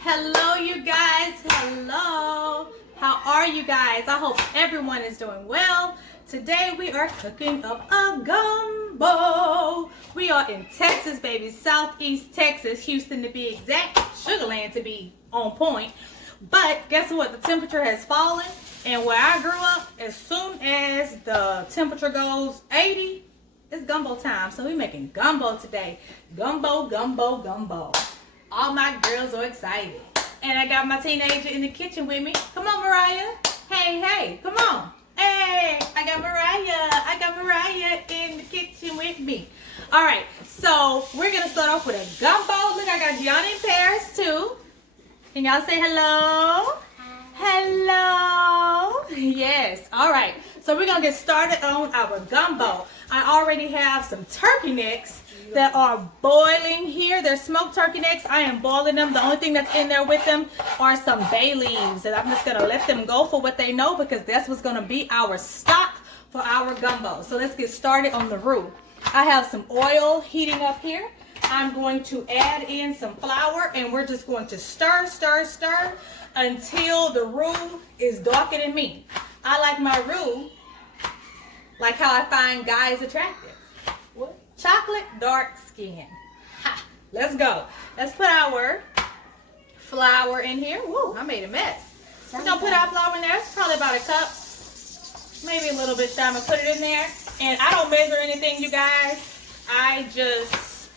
Hello, you guys. Hello. How are you guys? I hope everyone is doing well. Today we are cooking up a gumbo. We are in Texas, baby. Southeast Texas, Houston to be exact. Sugarland to be on point. But guess what? The temperature has fallen. And where I grew up, as soon as the temperature goes 80, it's gumbo time. So we're making gumbo today. Gumbo, gumbo, gumbo. All my girls are excited. And I got my teenager in the kitchen with me. Come on, Mariah. Hey, hey, come on. Hey, I got Mariah in the kitchen with me. All right, so we're going to start off with a gumbo. Look, I got Gianna in Paris, too. Can y'all say hello? Hello. Yes. All right. So we're going to get started on our gumbo. I already have some turkey necks that are boiling here. They're smoked turkey necks. I am boiling them. The only thing that's in there with them are some bay leaves. And I'm just going to let them go for what they know because that's what's going to be our stock for our gumbo. So let's get started on the roux. I have some oil heating up here. I'm going to add in some flour and we're just going to stir, stir, stir until the roux is darker than me. I like my roux like how I find guys attractive. What? Chocolate dark skin. Ha! Let's go. Let's put our flour in here. Woo, I made a mess. We're going to put our flour in there. It's probably about a cup. Maybe a little bit shy. I'm going to put it in there. And I don't measure anything, you guys. I just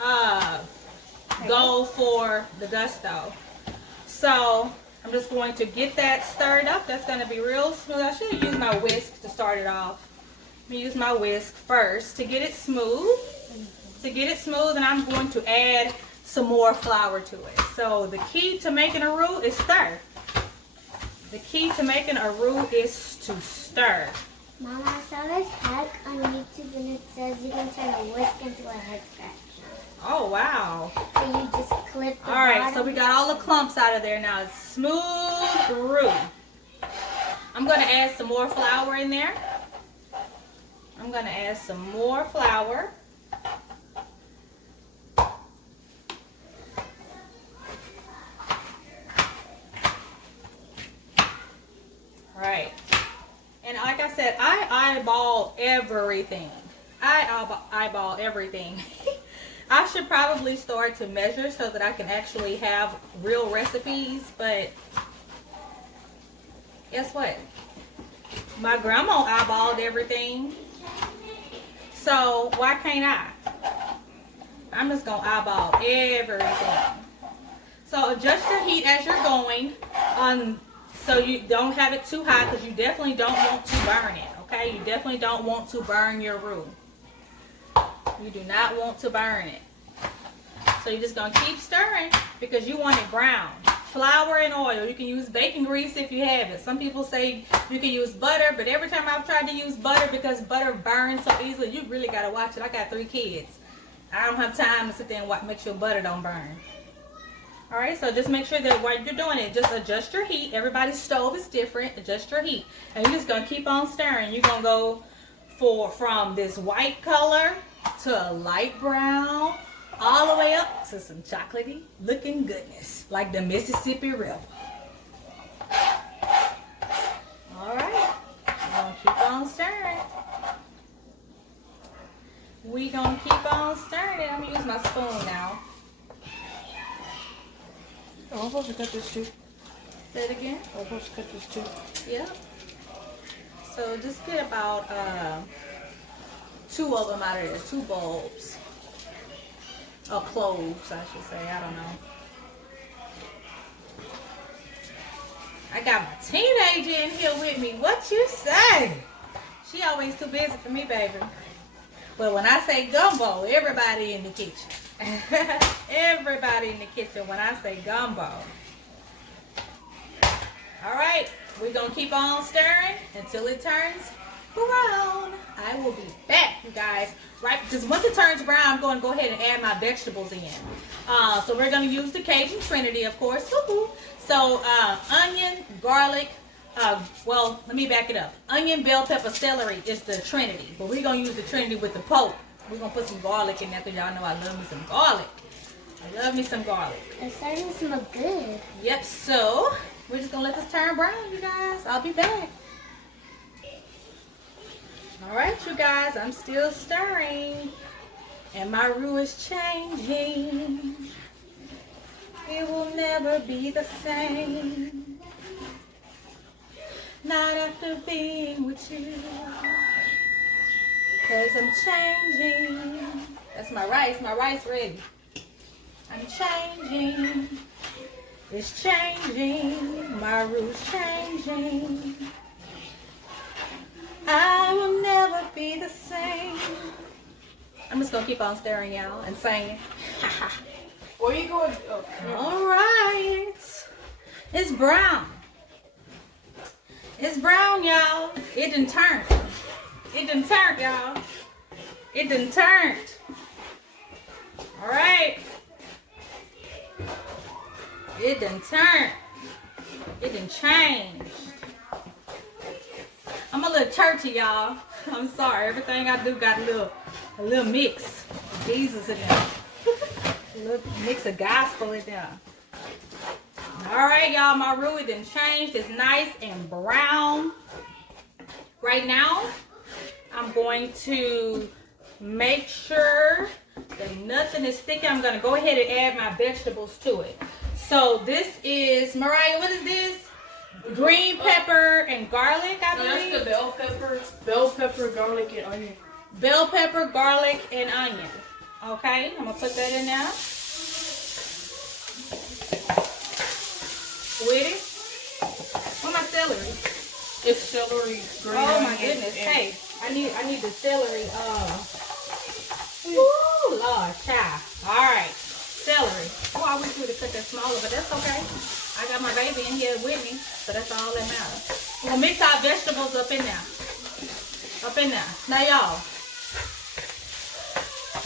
go for the gusto. So I'm just going to get that stirred up. That's going to be real smooth. I should use my whisk to start it off. Let me use my whisk first to get it smooth. And I'm going to add some more flour to it. So the key to making a roux is stir. The key to making a roux is to stir. Mama, I saw this hack on YouTube and it says you can turn a whisk into a head scratch. Oh, wow. So you just clip the All right, bottom. so we got all the clumps out of there now. It's smooth roux. I'm going to add some more flour in there. I'm going to add some more flour. Right. And like I said, I eyeball everything. I eyeball everything. I should probably start to measure so that I can actually have real recipes, but guess what? My grandma eyeballed everything. So why can't I? I'm just going to eyeball everything. So adjust your heat as you're going so you don't have it too high because you definitely don't want to burn it, okay? You definitely don't want to burn your roux. You do not want to burn it. So you're just going to keep stirring because you want it brown. Flour and oil. You can use bacon grease if you have it. Some people say you can use butter, but every time I've tried to use butter because butter burns so easily, you really got to watch it. I got 3 kids. I don't have time to sit there and make sure butter don't burn. All right, so just make sure that while you're doing it, just adjust your heat. Everybody's stove is different. Adjust your heat. And you're just going to keep on stirring. You're going to go from this white color to a light brown, all the way up to some chocolatey looking goodness, like the Mississippi River. All right, we're going to keep on stirring. We're going to keep on stirring. I'm going to use my spoon now. Oh, I'm supposed to cut this too. Say it again. I'm supposed to cut this too. Yep. So just get about 2 of them out of there, 2 bulbs. Or cloves, I should say. I don't know. I got my teenager in here with me. What you say? She always too busy for me, baby. But when I say gumbo, everybody in the kitchen. Everybody in the kitchen when I say gumbo. All right, we're going to keep on stirring until it turns brown. I will be back, you guys. Right, because once it turns brown, I'm going to go ahead and add my vegetables in. So we're going to use the Cajun Trinity, of course. So onion, garlic, well, let me back it up. Onion, bell pepper, celery is the Trinity. But we're going to use the Trinity with the pork. We're going to put some garlic in there because y'all know I love me some garlic. I love me some garlic. It's starting to smell good. Yep, so we're just gonna let this turn brown, you guys. I'll be back. All right, you guys, I'm still stirring. And my roux is changing. It will never be the same. Not after being with you. Cause I'm changing. That's my rice ready. I'm changing. It's changing. My roux's changing. I will never be the same. I'm just gonna keep on stirring, y'all, and singing. Where you going? Oh, All right. It's brown. It's brown, y'all. It done turned. It done turned, y'all. It done turned. All right. It done turned. It done changed. I'm a little churchy, y'all. I'm sorry. Everything I do got a little mix. Jesus in there. A little mix of gospel in there. All right, y'all. My roux it done changed. It's nice and brown. Right now, I'm going to make sure that nothing is sticky. I'm going to go ahead and add my vegetables to it. So this is, Mariah, what is this? Green pepper and garlic, I believe. That's the bell pepper. Bell pepper, garlic, and onion. Bell pepper, garlic, and onion. Okay, I'm going to put that in there. With it. Where's my celery? It's celery, green Oh onion, my goodness. and Hey, I need the celery. Woo, Lord, child. Alright. Celery. Oh, I wish we would have cut that smaller, but that's okay. I got my baby in here with me, so that's all that matters. We're gonna mix our vegetables up in there. Up in there. Now y'all.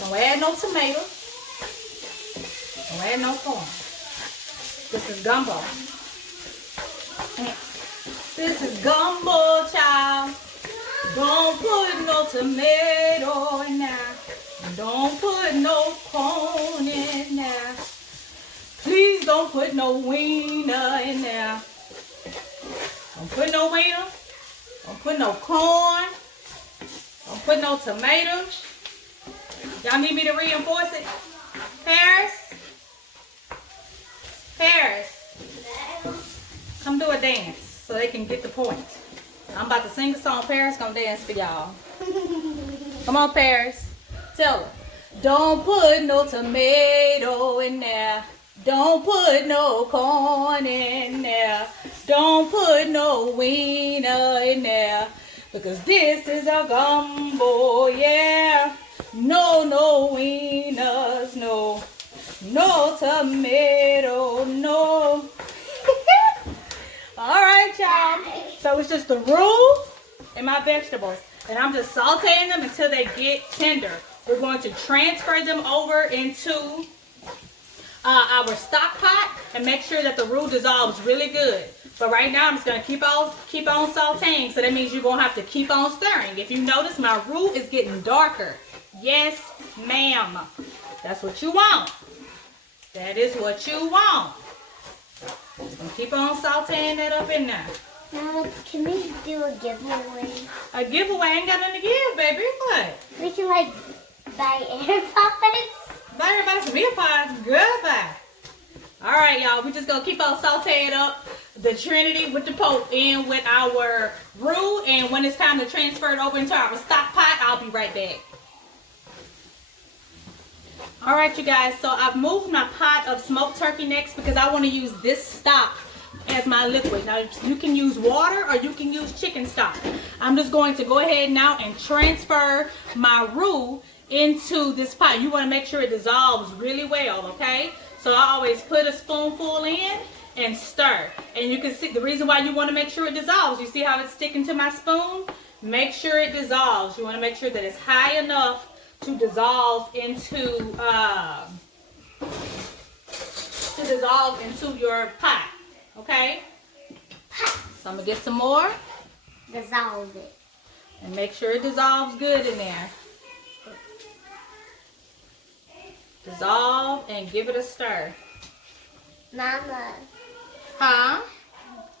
Don't add no tomato. Don't add no corn. This is gumbo. This is gumbo, child. Don't put no tomato in there. Don't put no corn in there. Please don't put no wiener in there. Don't put no wiener. Don't put no corn. Don't put no tomatoes. Y'all need me to reinforce it? Paris? Paris. Come do a dance so they can get the point. I'm about to sing a song. Paris gonna dance for y'all. Come on, Paris. Tell her. Don't put no tomato in there. Don't put no corn in there. Don't put no wiener in there. Because this is a gumbo, yeah. No wieners, no. No tomato, no. Alright, y'all. So it's just the roux and my vegetables. And I'm just sauteing them until they get tender. We're going to transfer them over into our stock pot and make sure that the roux dissolves really good. But right now I'm just going to keep on sauteing. So that means you're going to have to keep on stirring. If you notice, my roux is getting darker. Yes, ma'am. That's what you want. That is what you want. Just going to keep on sauteing that up in there. Now, can we do a giveaway? A giveaway? Ain't got nothing to give, baby. What? We can like buy AirPods. Buy everybody some earpods. Goodbye. Alright, y'all. We just gonna keep on sauteing up the Trinity with the Pope in with our roux. And when it's time to transfer it over into our stock pot, I'll be right back. Alright, you guys. So I've moved my pot of smoked turkey necks because I want to use this stock as my liquid. Now you can use water or you can use chicken stock. I'm just going to go ahead now and transfer my roux into this pot. You want to make sure it dissolves really well, okay? So I always put a spoonful in and stir. And you can see the reason why you want to make sure it dissolves. You see how it's sticking to my spoon? Make sure it dissolves. You want to make sure that it's high enough to dissolve into your pot. Okay? So I'm going to get some more. Dissolve it. And make sure it dissolves good in there. Dissolve and give it a stir. Mama, Huh?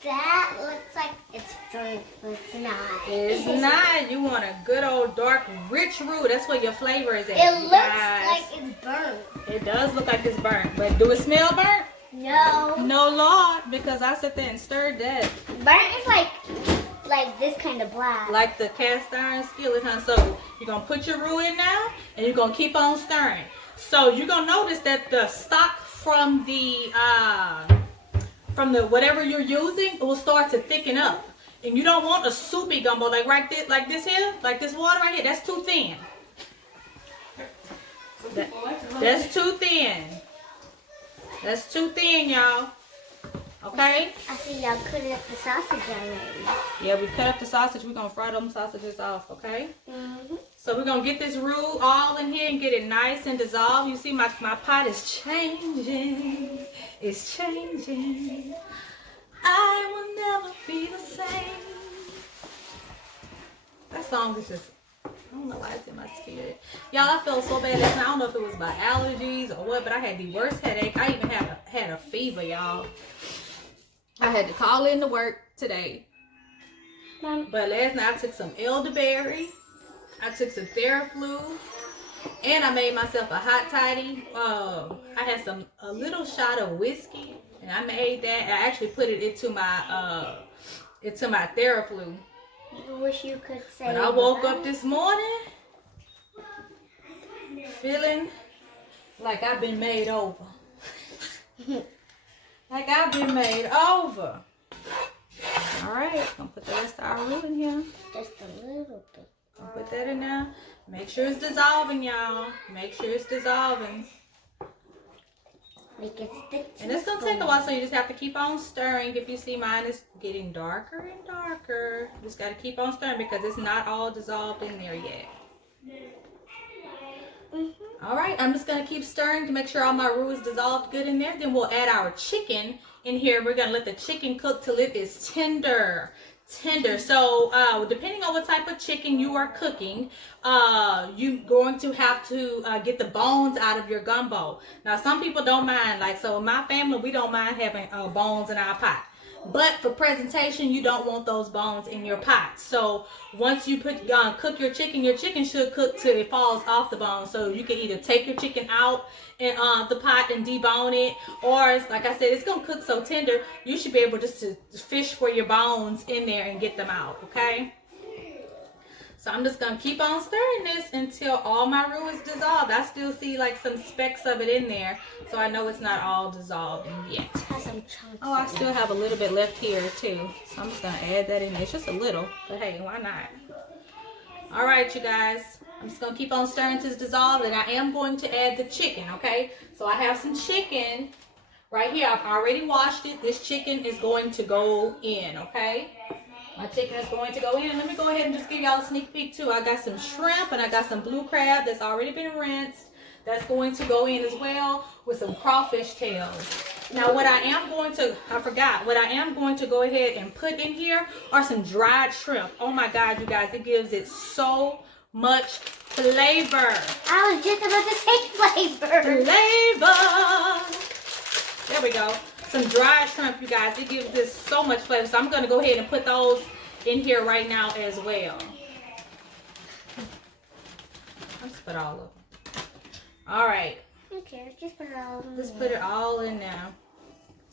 that looks like it's drink, but it's not. It's not. You want a good old dark, rich roux. That's where your flavor is at. It you looks guys. like it's burnt. It does look like it's burnt, but do it smell burnt? No. No, Lord, because I sit there and stirred that. Burnt is like this kind of black. Like the cast iron skillet, huh? So you're going to put your roux in now, and you're going to keep on stirring. So you're going to notice that the stock from the whatever you're using, it will start to thicken up. And you don't want a soupy gumbo like this here, like this water right here. That's too thin. That's too thin. That's too thin, y'all. Okay? I see y'all cutting up the sausage already. Yeah, we cut up the sausage. We're going to fry them sausages off, okay? Mm-hmm. So we're going to get this roux all in here and get it nice and dissolved. You see my pot is changing. It's changing. I will never be the same. That song is just, I don't know why it's in my spirit. Y'all, I felt so bad last night. I don't know if it was my allergies or what, but I had the worst headache. I even had a fever, y'all. I had to call in to work today. But last night I took some elderberry. I took some Theraflu. And I made myself a hot toddy. I had a little shot of whiskey. And I made that. I actually put it into my Theraflu. You wish you could say. When I woke up this morning, feeling like I've been made over. Like I've been made over. All right, I'm gonna put the rest of our roux in here. Just a little bit. I'll put that in there. Make sure it's dissolving, y'all. Make sure it's dissolving. Make it stick. And it's gonna take a while, so you just have to keep on stirring. If you see, mine is getting darker and darker. You just gotta keep on stirring because it's not all dissolved in there yet. All right, I'm just gonna keep stirring to make sure all my roux is dissolved good in there. Then we'll add our chicken in here. We're gonna let the chicken cook till it is tender. So depending on what type of chicken you are cooking, you're going to have to get the bones out of your gumbo. Now some people don't mind, like, so in my family we don't mind having bones in our pot. But for presentation, you don't want those bones in your pot. So once you cook your chicken should cook till it falls off the bone. So you can either take your chicken out in the pot and debone it, or it's, like I said, it's gonna cook so tender you should be able just to fish for your bones in there and get them out. Okay. So I'm just gonna keep on stirring this until all my roux is dissolved. I still see like some specks of it in there, so I know it's not all dissolved yet. Oh, I still have a little bit left here too, so I'm just gonna add that in there. It's just a little, but hey, why not? All right, you guys, I'm just gonna keep on stirring till it's dissolved, and I am going to add the chicken. Okay, so I have some chicken right here. I've already washed it. This chicken is going to go in. Okay. My chicken is going to go in. And let me go ahead and just give y'all a sneak peek too. I got some shrimp and I got some blue crab that's already been rinsed. That's going to go in as well with some crawfish tails. Now what I am going to go ahead and put in here are some dried shrimp. Oh my God, you guys, it gives it so much flavor. I was just about to say flavor. Flavor. There we go. Some dried shrimp, you guys. It gives this so much flavor. So I'm going to go ahead and put those in here right now as well. Let's put all of them. All right. Okay, just put it all in. Just put it all in now.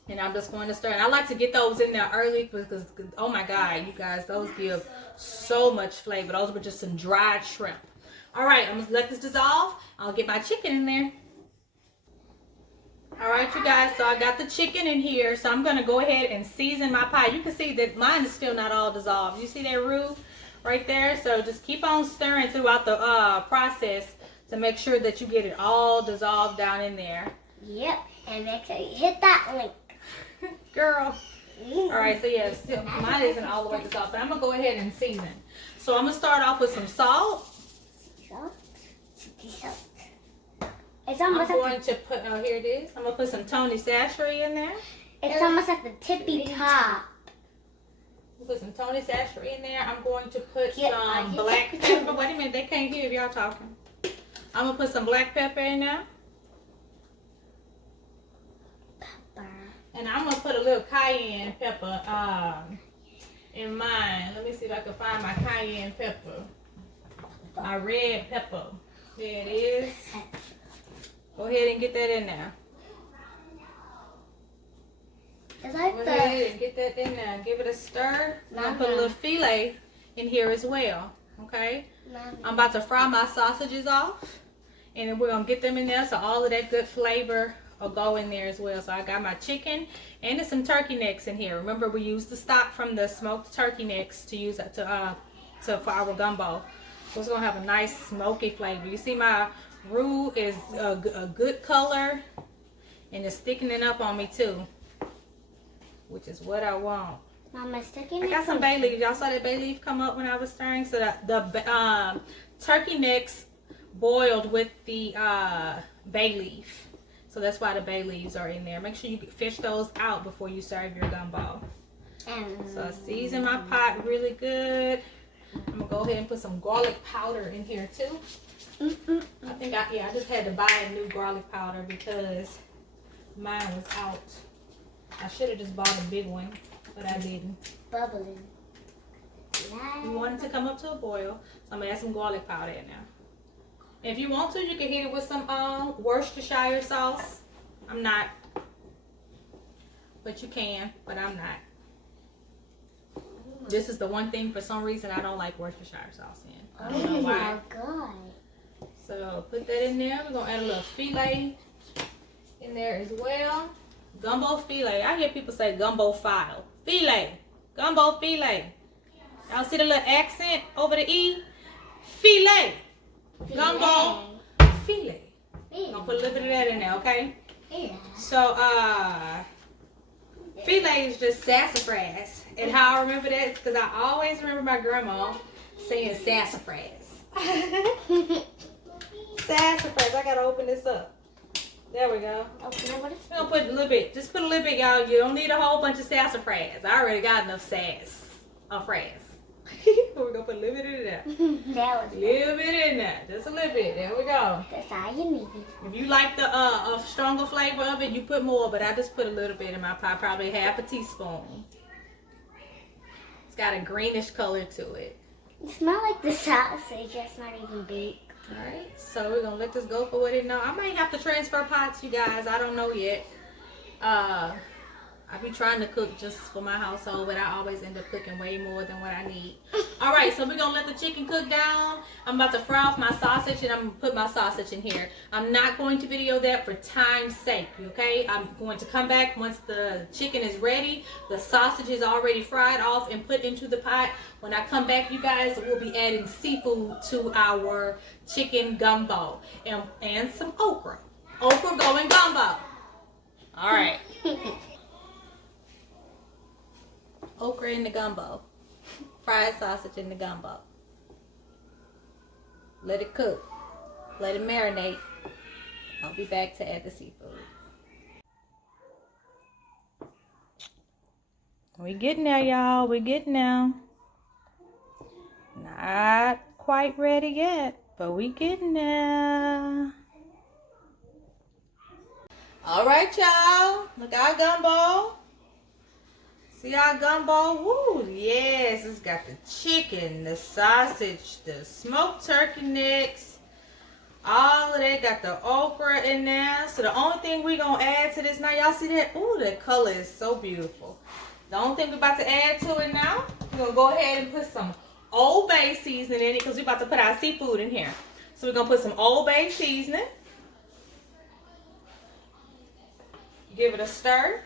And I'm just going to stir. And I like to get those in there early because, oh my God, you guys, those give so much flavor. Those were just some dried shrimp. All right, I'm going to let this dissolve. I'll get my chicken in there. All right, you guys, so I got the chicken in here, so I'm going to go ahead and season my pie. You can see that mine is still not all dissolved. You see that roux right there? So just keep on stirring throughout the process to make sure that you get it all dissolved down in there. Yep, and make sure you hit that link. Girl. All right, so yeah, still, mine isn't all the way dissolved, but I'm going to go ahead and season. So I'm going to start off with some salt. Salt. I'm going to put, oh, here it is. I'm going to put some Tony Sachet in there. It's almost at the tippy top. Put some Tony Sachet in there. I'm going to put some black pepper. Wait a minute, they can't hear if y'all talking. I'm going to put some black pepper in there. And I'm gonna put a little cayenne pepper in mine. Let me see if I can find my cayenne pepper. My red pepper. There it is. Go ahead and get that in there. It's like Go ahead and get that in there. Give it a stir. I'm gonna put a little filet in here as well. Okay? I'm about to fry my sausages off. And then we're gonna get them in there so all of that good flavor will go in there as well. So I got my chicken and there's some turkey necks in here. Remember, we used the stock from the smoked turkey necks to use it for our gumbo. So it's gonna have a nice smoky flavor. You see my roux is a good color and it's thickening up on me too, which is what I want. Mama, sticking I got some bay leaves. Y'all saw that bay leaf come up when I was stirring. So the turkey necks boiled with the bay leaf. So that's why the bay leaves are in there. Make sure you fish those out before you serve your gumbo. So I season my pot really good. I'm gonna go ahead and put some garlic powder in here too. I think I just had to buy a new garlic powder because mine was out. I should have just bought a big one, but I didn't. Bubbling. We want it to come up to a boil, so I'm gonna add some garlic powder in there. If you want to, you can hit it with some Worcestershire sauce. I'm not, but you can, but I'm not. This is the one thing for some reason I don't like Worcestershire sauce in. I don't know why. God. So put that in there. We're gonna add a little filet in there as well. Gumbo filet. I hear people say gumbo file. Filet. Gumbo filet. Y'all see the little accent over the E? Filet. Gumbo filet. I'm gonna put a little bit of that in there, okay? Yeah. So filet is just sassafras. And how I remember that is because I always remember my grandma saying sassafras. Sassafras. I gotta open this up. There we go. Open up. We're gonna put a little bit. Just put a little bit, y'all. You don't need a whole bunch of sassafras. I already got enough sass. Fras. We're gonna put a little bit in there. That was A little bit in there. Just a little bit. There we go. That's all you need. If you like the a stronger flavor of it, you put more, but I just put a little bit in my pot, probably half a teaspoon. It's got a greenish color to it. It smells like the sausage. It's not even baked. Alright, so we're gonna let this go for what it know. I might have to transfer pots, you guys. I don't know yet. I be trying to cook just for my household, but I always end up cooking way more than what I need. Alright, so we're gonna let the chicken cook down. I'm about to fry off my sausage and I'm gonna put my sausage in here. I'm not going to video that for time's sake, okay? I'm going to come back once the chicken is ready. The sausage is already fried off and put into the pot. When I come back, you guys, we'll be adding seafood to our chicken gumbo and some okra. Okra going gumbo. Alright. Okra in the gumbo. Fried sausage in the gumbo. Let it cook. Let it marinate. I'll be back to add the seafood. We getting there, y'all. We getting there. Not quite ready yet, but we getting there. All right, y'all. Look, our gumbo. See our gumbo? Woo, yes. It's got the chicken, the sausage, the smoked turkey necks. All of that. Got the okra in there. So the only thing we going to add to this now, y'all see that? Ooh, that color is so beautiful. The only thing we're about to add to it now, we're going to go ahead and put some Old Bay seasoning in it because we're about to put our seafood in here. So we're going to put some Old Bay seasoning. Give it a stir.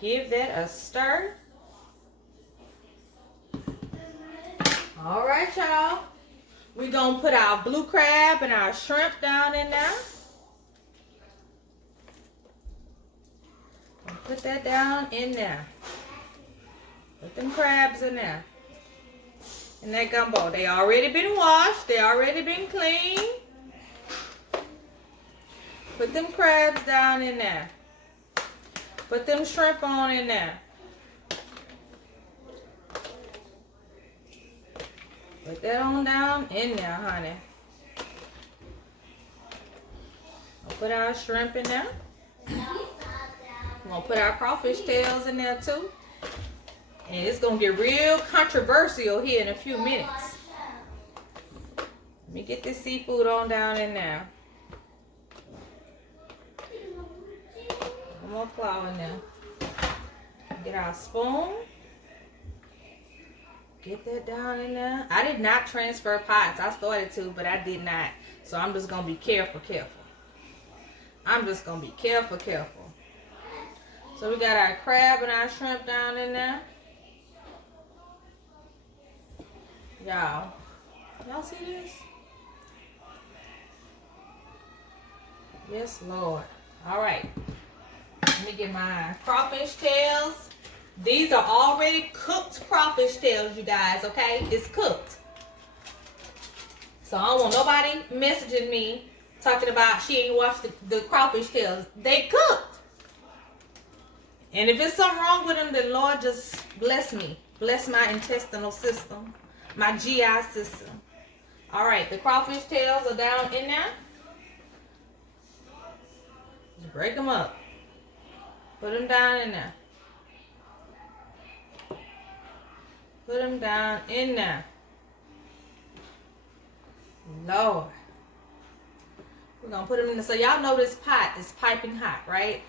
Give that a stir. All right, y'all. We're going to put our blue crab and our shrimp down in there. Put that down in there. Put them crabs in there. In that gumbo. They already been washed. They already been cleaned. Put them crabs down in there. Put them shrimp on in there. Put that on down in there, honey. put our shrimp in there. We're gonna put our crawfish tails in there too. And it's gonna get real controversial here in a few minutes. Let me get this seafood on down in there. One more flour in there. Get our spoon. Get that down in there. I did not transfer pots. I started to, but I did not. So I'm just gonna be careful. I'm just gonna be careful. So we got our crab and our shrimp down in there. Y'all see this? Yes, Lord. All right. Let me get my crawfish tails. These are already cooked crawfish tails, you guys, okay? It's cooked. So I don't want nobody messaging me talking about she ain't washed the crawfish tails. They cooked. And if there's something wrong with them, then Lord just bless me. Bless my intestinal system, my GI system. All right, the crawfish tails are down in there. Just break them up. Put them down in there. Put them down in there. Lord. We're going to put them in there. So y'all know this pot is piping hot, right?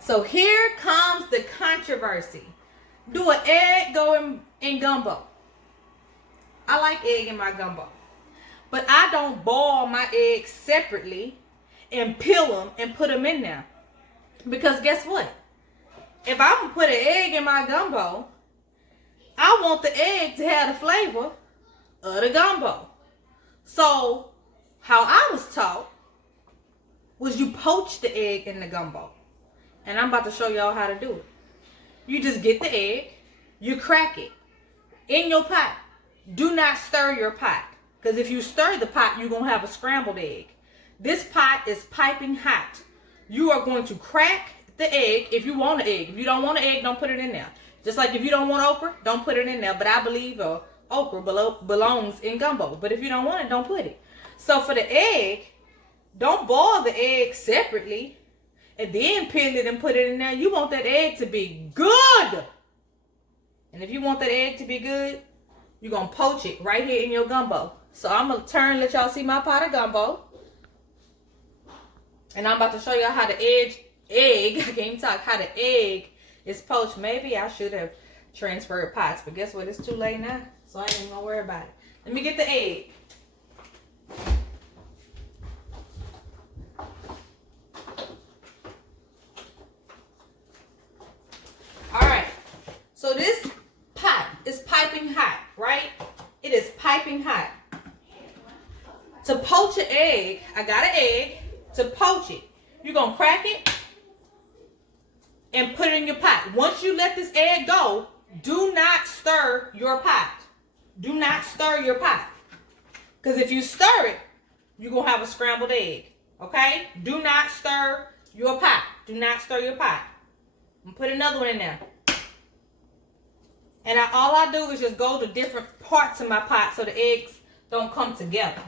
So here comes the controversy. Do an egg go in gumbo? I like egg in my gumbo. But I don't boil my eggs separately and peel them and put them in there. Because guess what? If I'm going to put an egg in my gumbo, I want the egg to have the flavor of the gumbo. So, how I was taught was you poach the egg in the gumbo. And I'm about to show y'all how to do it. You just get the egg, you crack it in your pot. Do not stir your pot. Because if you stir the pot, you're going to have a scrambled egg. This pot is piping hot. You are going to crack the egg if you want an egg. If you don't want an egg, don't put it in there. Just like if you don't want okra, don't put it in there. But I believe okra belongs in gumbo. But if you don't want it, don't put it. So for the egg, don't boil the egg separately and then peel it and put it in there. You want that egg to be good. And if you want that egg to be good, you're going to poach it right here in your gumbo. So I'm going to turn, let y'all see my pot of gumbo. And I'm about to show y'all how the egg, I can't even talk, how the egg is poached. Maybe I should have transferred pots, but guess what? It's too late now, so I ain't even gonna worry about it. Let me get the egg. All right, so this pot is piping hot, right? It is piping hot. To poach an egg, I got an egg. To poach it, you're gonna crack it and put it in your pot. Once you let this egg go, do not stir your pot. Do not stir your pot. Because if you stir it, you're going to have a scrambled egg. Okay? Do not stir your pot. Do not stir your pot. I'm going to put another one in there. And all I do is just go to different parts of my pot so the eggs don't come together.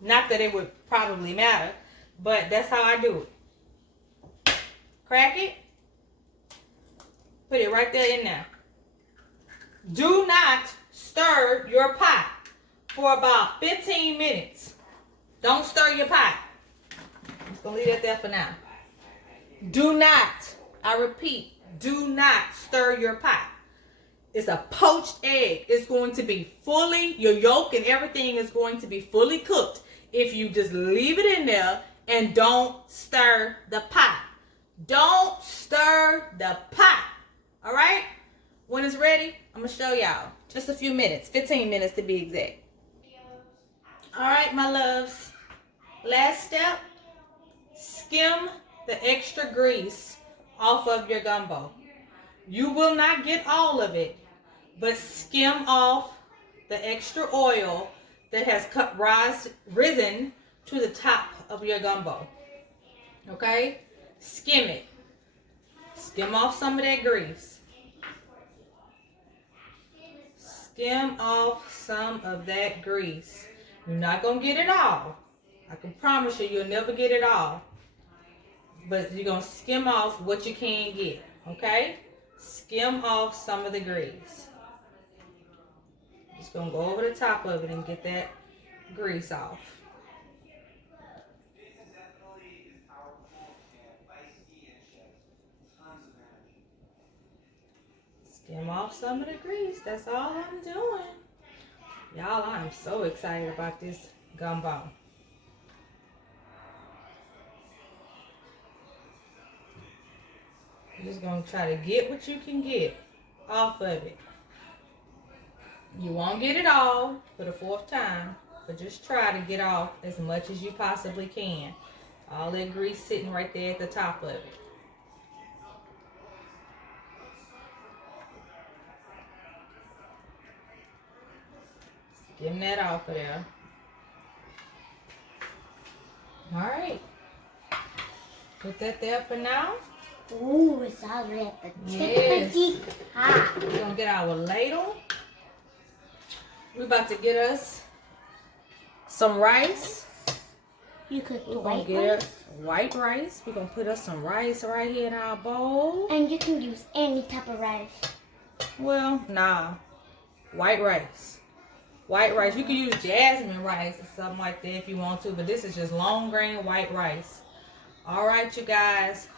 Not that it would probably matter, but that's how I do it. Crack it. Put it right there in there. Do not stir your pot for about 15 minutes. Don't stir your pot. I'm just going to leave that there for now. Do not, I repeat, do not stir your pot. It's a poached egg. It's going to be fully, your yolk and everything is going to be fully cooked if you just leave it in there and don't stir the pot. Don't stir the pot. All right? When it's ready, I'm going to show y'all. Just a few minutes. 15 minutes to be exact. All right, my loves. Last step. Skim the extra grease off of your gumbo. You will not get all of it, but skim off the extra oil that has risen to the top of your gumbo. Okay? Skim it. Skim off some of that grease. Skim off some of that grease. You're not going to get it all, I can promise you, you'll never get it all. But you're going to skim off what you can get, okay? Skim off some of the grease. Just going to go over the top of it and get that grease off. Skim off some of the grease. That's all I'm doing. Y'all, I'm so excited about this gumbo. You're just going to try to get what you can get off of it. You won't get it all for the 4th time, but just try to get off as much as you possibly can. All that grease sitting right there at the top of it. Skim that off of there. All right. Put that there for now. Ooh, it's already at the Yes. tippity top. We're going to get our ladle. We're about to get us some rice. You cook the We're going white to get rice. us white rice. We're going to put us some rice right here in our bowl. And you can use any type of rice. Well, nah. White rice. White rice. You can use jasmine rice or something like that if you want to, but this is just long grain white rice. All right, you guys.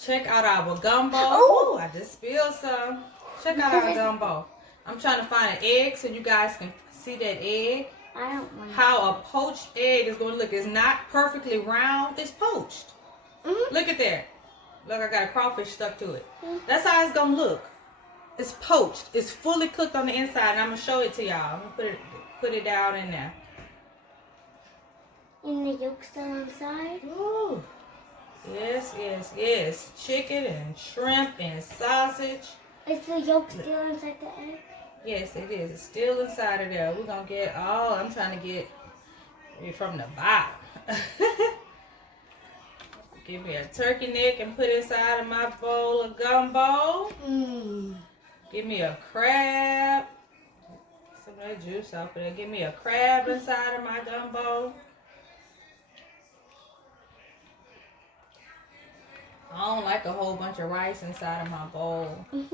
Check out our gumbo. Oh, I just spilled some. Check out our gumbo. I'm trying to find an egg so you guys can see that egg. I don't want How a poached egg is going to look. It's not perfectly round. It's poached. Look at that. Look, I got a crawfish stuck to it. That's how it's going to look. It's poached. It's fully cooked on the inside, and I'm going to show it to y'all. I'm going to put it down in there. And the yolk still inside? Ooh. Yes, yes, yes. Chicken and shrimp and sausage. Is the yolk still inside the egg? Yes, it is. It's still inside of there. We're going to get all, I'm trying to get it from the bottom. Give me a turkey neck and put it inside of my bowl of gumbo. Give me a crab. Some of that juice off of there. Give me a crab inside of my gumbo. I don't like a whole bunch of rice inside of my bowl. I'm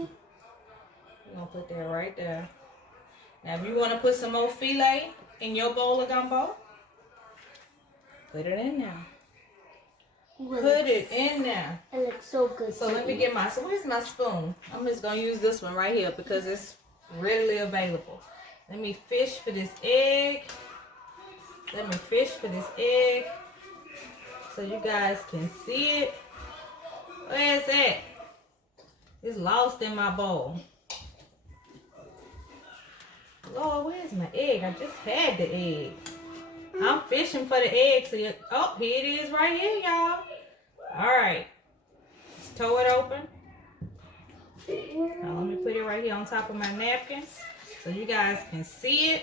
going to put that right there. Now, if you want to put some more filet in your bowl of gumbo, put it in there. Put it in there. It looks so good. So let me get my, so where's my spoon? I'm just going to use this one right here because it's readily available. Let me fish for this egg. Let me fish for this egg so you guys can see it. Where's that? It's lost in my bowl. Lord, where's my egg? I just had the egg. I'm fishing for the egg. So oh, here it is right here, y'all. All right. Let's toe it open. Now let me put it right here on top of my napkin so you guys can see it.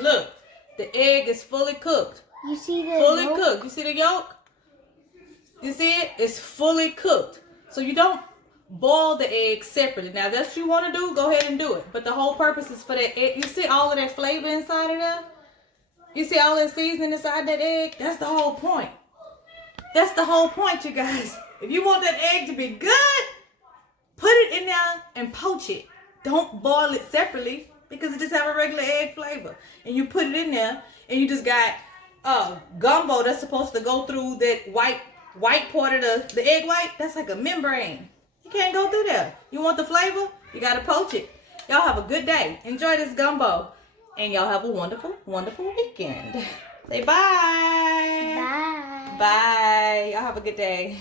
Look, the egg is fully cooked. You see the Fully yolk? cooked. You see the yolk? You see it? It's fully cooked. So you don't boil the egg separately. Now, that's what you want to do, go ahead and do it. But the whole purpose is for that egg. You see all of that flavor inside of there? You see all that seasoning inside that egg? That's the whole point. That's the whole point, you guys. If you want that egg to be good, put it in there and poach it. Don't boil it separately because it just have a regular egg flavor. And you put it in there and you just got gumbo that's supposed to go through that white part of the egg white. That's like a membrane. You can't go through there. You want the flavor? You got to poach it. Y'all have a good day. Enjoy this gumbo. And y'all have a wonderful, wonderful weekend. Say bye. Bye. Bye. Y'all have a good day.